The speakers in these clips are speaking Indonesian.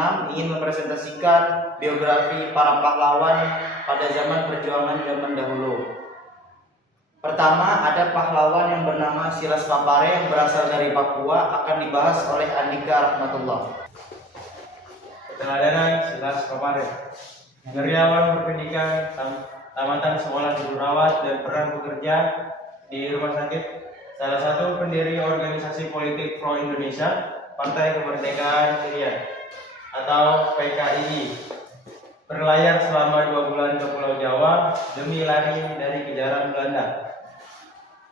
6 ingin mempresentasikan biografi para pahlawan pada zaman perjuangan zaman dahulu. Pertama, ada pahlawan yang bernama Silas Papare yang berasal dari Papua, akan dibahas oleh Andika Rahmatullah. Keteladanan Silas Papare. Karyawan berpendidikan, tamatan sekolah guru rawat, dan pernah bekerja di rumah sakit. Salah satu pendiri organisasi politik Pro Indonesia, Partai Kemerdekaan Irian atau PKI. Berlayar selama 2 bulan ke Pulau Jawa demi lari dari kejaran Belanda.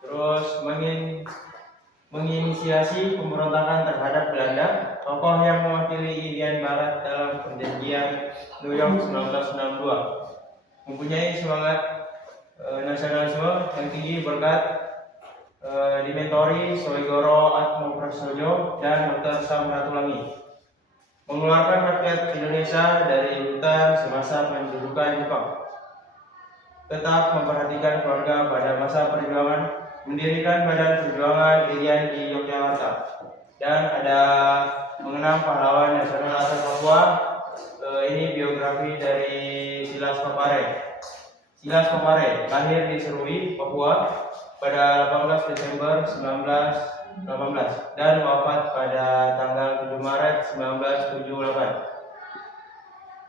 Terus menginisiasi pemberontakan terhadap Belanda, tokoh yang mewakili Irian Barat dalam perjanjian New York 1962. Mempunyai semangat nasionalisme yang tinggi berkat dimentori Soegoro Atmoprasojo dan Dr. Sam Ratulangi. Mengeluarkan rakyat Indonesia dari hutan semasa pendudukan Jepang. Tetap memperhatikan keluarga pada masa perjuangan, mendirikan Badan Perjuangan Irian di Yogyakarta, dan ada mengenang pahlawan nasional asal Papua. Ini biografi dari Silas Papare. Silas Papare lahir di Serui, Papua pada 18 Desember 1918 dan wafat pada tanggal 7 Maret 1978.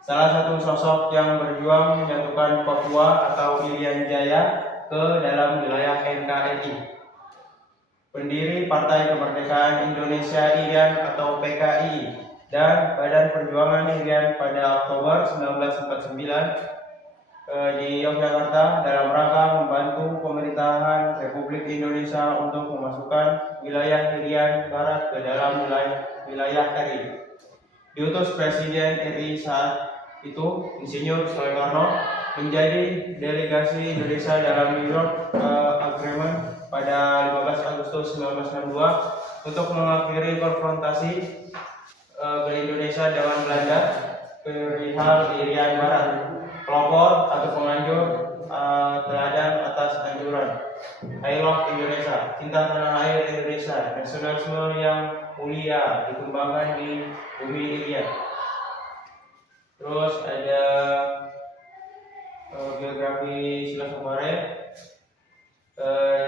Salah satu sosok yang berjuang menyatukan Papua atau Irian Jaya ke dalam wilayah NKRI. Pendiri Partai Kemerdekaan Indonesia Irian atau PKI dan Badan Perjuangan Irian pada Oktober 1949 di Yogyakarta dalam rangka membantu pemerintahan Republik Indonesia untuk memasukkan wilayah Irian Barat ke dalam wilayah RI. Diutus Presiden RI saat itu, Insinyur Soekarno, menjadi delegasi Indonesia dalam New York Agreement pada 15 Agustus 1962 untuk mengakhiri konfrontasi Indonesia dengan Belanda perihal Irian Barat. Pelopor atau penganjur teladan atas anjuran I Love Indonesia, cinta tanah air Indonesia, nasionalisme yang mulia dikembangkan di bumi Irian. Terus ada biografi Silas Papare,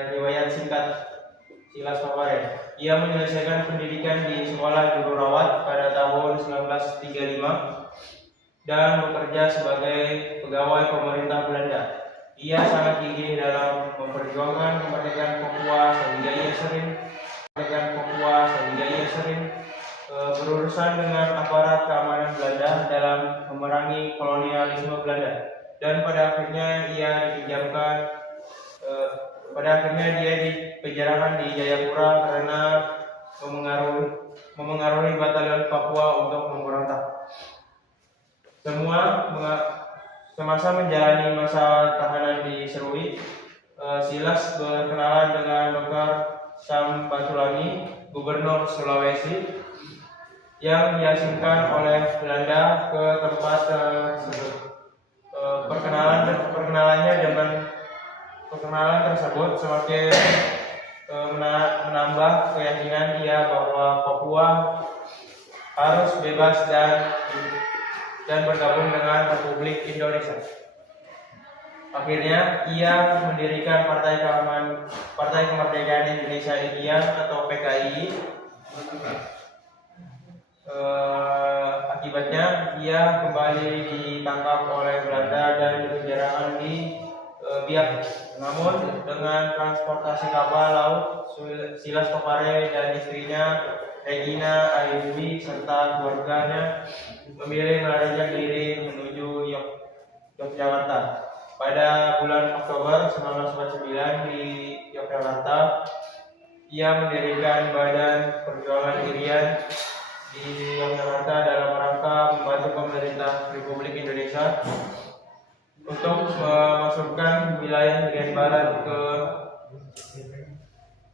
riwayat singkat Silas Papare. Ia menyelesaikan pendidikan di sekolah guru rawat pada tahun 1935 dan bekerja sebagai pegawai pemerintah Belanda. Ia sangat gigih dalam memperjuangkan kemerdekaan Papua sehingga ia sering berurusan dengan aparat keamanan Belanda dalam memerangi kolonialisme Belanda, dan pada akhirnya dia dipenjarakan di Jayapura karena memengaruhi batalion Papua untuk memberontak. Semasa menjalani masa tahanan di Serui, Silas berkenalan dengan Dr. Sam Ratulangi, Gubernur Sulawesi, yang diasingkan oleh Belanda ke tempat tersebut. Perkenalan tersebut semakin menambah keyakinan dia bahwa Papua harus bebas dan bergabung dengan Republik Indonesia. Akhirnya ia mendirikan Partai Kemerdekaan Indonesia Irian atau PKI. Akibatnya ia kembali ditangkap oleh Belanda dan dipenjarakan di Biak. Namun dengan transportasi kapal laut, Silas Papare dan istrinya Regina Ayubi serta keluarganya memilih melarikan diri menuju Yogyakarta. Pada bulan Oktober 1949 di Yogyakarta, ia mendirikan Badan Perjuangan Irian di Yogyakarta dalam rangka membantu pemerintah Republik Indonesia untuk memasukkan wilayah Irian Barat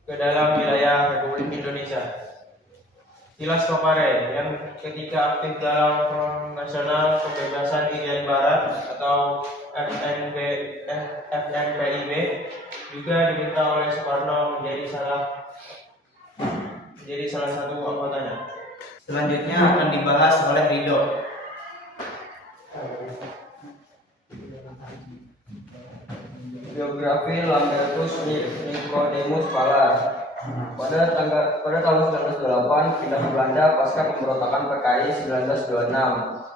ke dalam wilayah Republik Indonesia. Silas Papare yang ketika aktif dalam Front Nasional Pembebasan Irian Barat atau FNPIB juga diminta oleh Soekarno menjadi salah satu anggotanya. Selanjutnya akan dibahas oleh Ridho. Biografi Lambertus Nicodemus Palas. Pada tahun 1908 pindah ke Belanda pasca pemberontakan PKI 1926.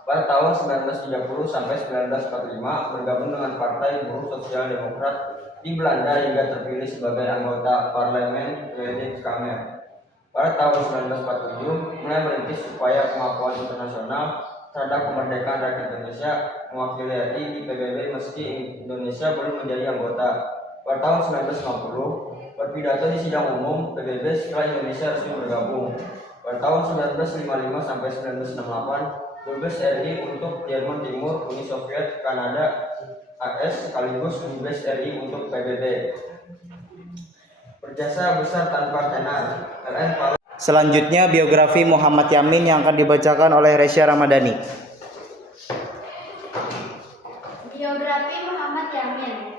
Pada tahun 1930 sampai 1945 bergabung dengan Partai Buruh Sosial Demokrat di Belanda hingga terpilih sebagai anggota Parlemen Tweede Kamer. Pada tahun 1947 mulai merintis upaya pengakuan internasional terhadap kemerdekaan rakyat Indonesia mewakili RI di PBB meski Indonesia belum menjadi anggota. Pada tahun 1950 berpidato di sidang umum PBB setelah Indonesia resmi bergabung. Pada tahun 1955 sampai 1968 dubes RI untuk Jerman Timur, Uni Soviet, Kanada, AS sekaligus dubes RI untuk PBB. Berjasa besar tanpa tenar. LN Selanjutnya biografi Muhammad Yamin yang akan dibacakan oleh Resya Ramadhani. Biografi Muhammad Yamin.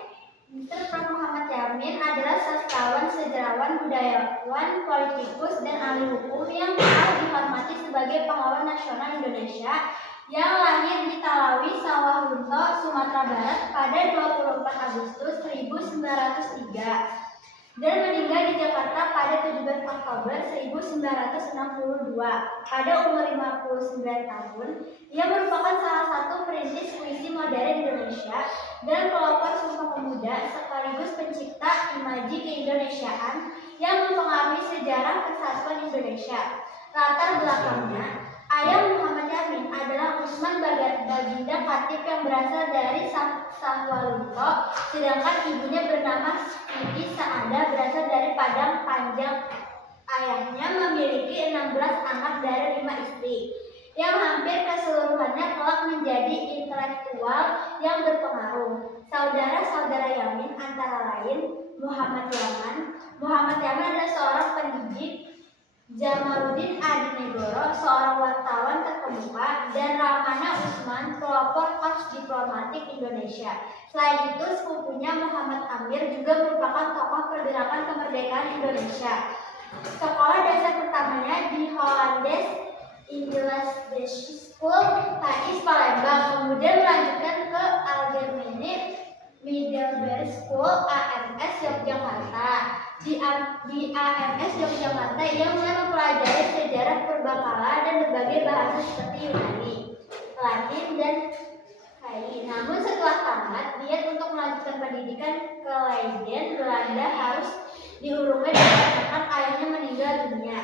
Dr. Muhammad Yamin adalah sastrawan, sejarawan, budayawan, politikus, dan ahli hukum yang telah dihormati sebagai pahlawan nasional Indonesia yang lahir di Talawi, Sawalunto, Sumatera Barat pada 24 Agustus 1903 dan meninggal di Jakarta pada 17 Oktober 1962 pada umur 59 tahun. Ia merupakan salah satu perintis puisi modern Indonesia dan pelopor Sumpah Pemuda sekaligus pencipta imaji keindonesiaan yang mempengaruhi sejarah kesatuan Indonesia. Latar belakangnya, ayah Muhammad Yamin adalah Usman Baginda Khatib yang berasal dari Sawalunto, sedangkan ibunya bernama Siti Saada berasal dari Padang Panjang. Ayahnya memiliki 16 anak dari 5 istri, yang hampir keseluruhannya kelak menjadi intelektual yang berpengaruh. Saudara-saudara Yamin antara lain Muhammad Yaman. Muhammad Yaman adalah seorang pendidik, Jamaluddin Adinegoro, seorang wartawan terkemuka, dan Ramana Usman, pelopor korps diplomatik Indonesia. Selain itu, sepupunya Muhammad Amir juga merupakan tokoh pergerakan kemerdekaan Indonesia. Sekolah dasar pertamanya di Hollandes English School HIS Palembang, kemudian melanjutkan ke Algemene Middelbare School AMS Yogyakarta. Di AMS Yogyakarta ia mulai mempelajari sejarah purbakala dan berbagai bahasa seperti Yunani, Latin, dan KI. Namun setelah tamat, niat untuk melanjutkan pendidikan ke Leiden, Belanda harus diurungkan dikarenakan ayahnya meninggal dunia.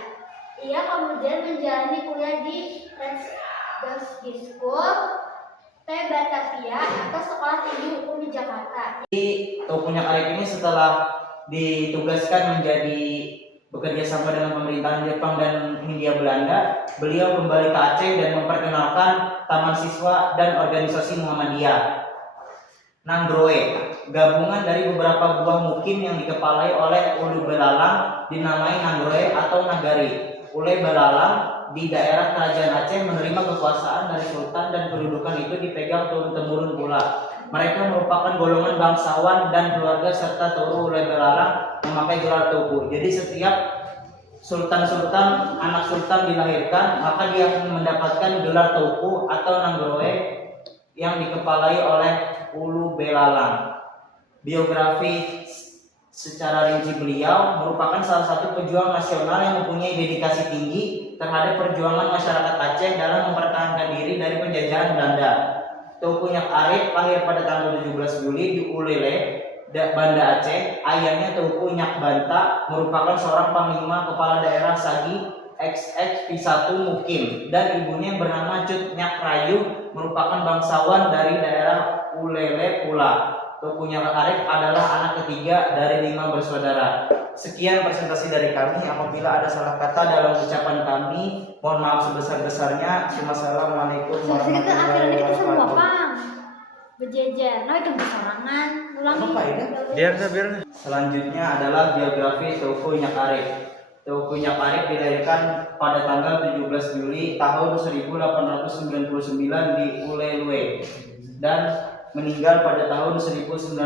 Ia kemudian menjalani kuliah di Redsky School T. Batavia atau Sekolah Tinggi Hukum di Jakarta. Teuku Nyak Arif ini setelah ditugaskan menjadi bekerja sama dengan pemerintahan Jepang dan Hindia Belanda, beliau kembali ke Aceh dan memperkenalkan Taman Siswa dan organisasi Muhammadiyah. Nanggroe, gabungan dari beberapa buah mukim yang dikepalai oleh Ulu Belalang dinamai Nanggroe atau Nagari. Ulu Belalang di daerah Kerajaan Aceh menerima kekuasaan dari Sultan dan kedudukan itu dipegang turun-temurun pula. Mereka merupakan golongan bangsawan dan keluarga serta Turu Ulu Belalang memakai gelar Teuku. Jadi setiap sultan-sultan, anak sultan dilahirkan, maka dia akan mendapatkan gelar Teuku atau Nanggroe yang dikepalai oleh Ulu Belalang. Biografi secara rinci beliau merupakan salah satu pejuang nasional yang mempunyai dedikasi tinggi terhadap perjuangan masyarakat Aceh dalam mempertahankan diri dari penjajahan Belanda. Teuku Nyak Arif lahir pada tanggal 17 Juli di Ulele, Banda Aceh. Ayahnya Teuku Nyak Banta merupakan seorang panglima kepala daerah Sagi XX-1 Mukim, dan ibunya yang bernama Cut Nyak Rayu merupakan bangsawan dari daerah Ulele pula. Teuku Nyak Arif adalah anak ketiga dari 5 bersaudara. Sekian presentasi dari kami. Apabila ada salah kata dalam ucapan kami, mohon maaf sebesar-besarnya. Wassalamualaikum warahmatullahi wabarakatuh. Berjejer, no itu bersorangan. Ulangi. Apa ini? Biar. Selanjutnya adalah biografi Teuku Nyak Arif. Teuku Nyak Arif dilahirkan pada tanggal 17 Juli tahun 1899 di Ulelwe dan meninggal pada tahun 1946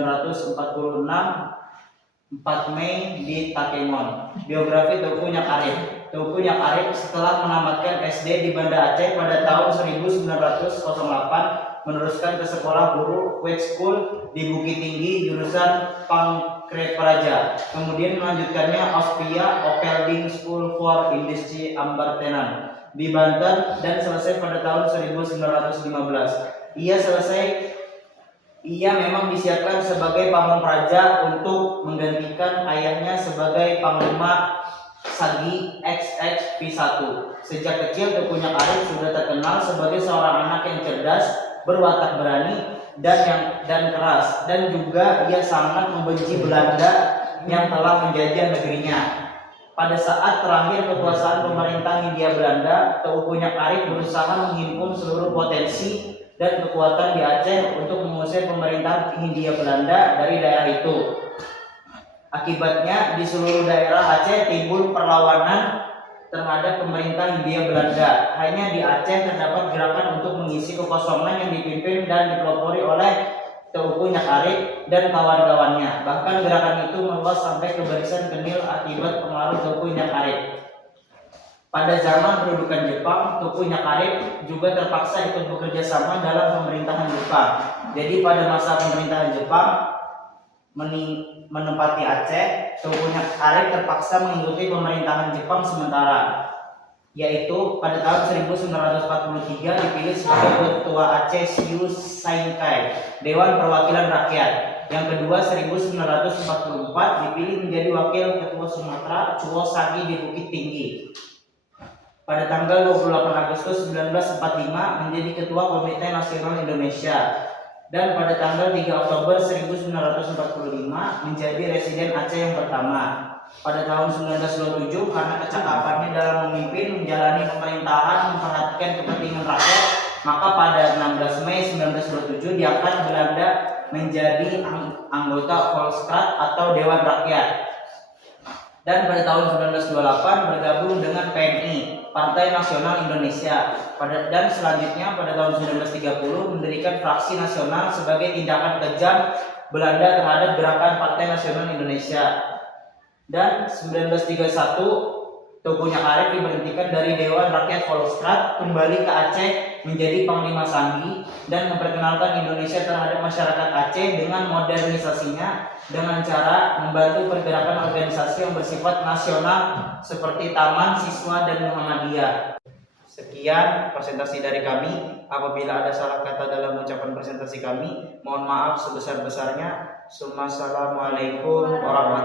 4 Mei di Takemon. Biografi Teuku Nyak Arif. Teuku Nyak Arif setelah menamatkan SD di Banda Aceh pada tahun 1908 meneruskan ke sekolah guru West School di Bukit Tinggi jurusan Pankrepraja. Kemudian melanjutkannya Auspia Opelding School for Industry Ambartenan di Banten dan selesai pada tahun 1915. Ia memang disiapkan sebagai pamong praja untuk menggantikan ayahnya sebagai Panglima Sagi XX P1. Sejak kecil Teuku Nyak Arif sudah terkenal sebagai seorang anak yang cerdas, berwatak berani dan keras, dan juga ia sangat membenci Belanda yang telah menjajah negerinya. Pada saat terakhir kekuasaan pemerintah Hindia Belanda, Teuku Nyak Arif berusaha menghimpun seluruh potensi dan kekuatan di Aceh untuk mengusir pemerintah Hindia Belanda dari daerah itu. Akibatnya di seluruh daerah Aceh timbul perlawanan terhadap pemerintah Hindia Belanda. Hanya di Aceh terdapat gerakan untuk mengisi kekosongan yang dipimpin dan dipelopori oleh Teuku Nyak Arif dan kawan-kawannya. Bahkan gerakan itu meluas sampai ke barisan Kenil akibat pengaruh Teuku Nyak Arif. Pada zaman pendudukan Jepang, Teuku Nyak Arif juga terpaksa ikut bekerja sama dalam pemerintahan Jepang. Jadi pada masa pemerintahan Jepang menempati Aceh, Teuku Nyak Arif terpaksa mengikuti pemerintahan Jepang sementara, yaitu pada tahun 1943 dipilih sebagai Ketua Aceh Siu Saingkai, Dewan Perwakilan Rakyat. Yang kedua 1944 dipilih menjadi Wakil Ketua Sumatera Cuo Sagi di Bukit Tinggi. Pada tanggal 28 Agustus 1945 menjadi Ketua Komite Nasional Indonesia. Dan pada tanggal 3 Oktober 1945 menjadi Residen Aceh yang pertama. Pada tahun 1927 karena kecakapannya dalam memimpin, menjalani pemerintahan, memperhatikan kepentingan rakyat, maka pada 16 Mei 1927 diangkat Belanda menjadi anggota Volksraad atau Dewan Rakyat. Dan pada tahun 1928 bergabung dengan PNI, Partai Nasional Indonesia. Dan selanjutnya pada tahun 1930 mendirikan Fraksi Nasional sebagai tindakan kejam Belanda terhadap gerakan Partai Nasional Indonesia. Dan 1931 Teuku Nyak Arif diberhentikan dari Dewan Rakyat Volksraad, kembali ke Aceh menjadi Panglima Sanghi dan memperkenalkan Indonesia terhadap masyarakat Aceh dengan modernisasinya dengan cara membantu pergerakan organisasi yang bersifat nasional seperti Taman, Siswa, dan Muhammadiyah. Sekian presentasi dari kami. Apabila ada salah kata dalam ucapan presentasi kami, mohon maaf sebesar-besarnya. Assalamualaikum warahmatullahi wabarakatuh.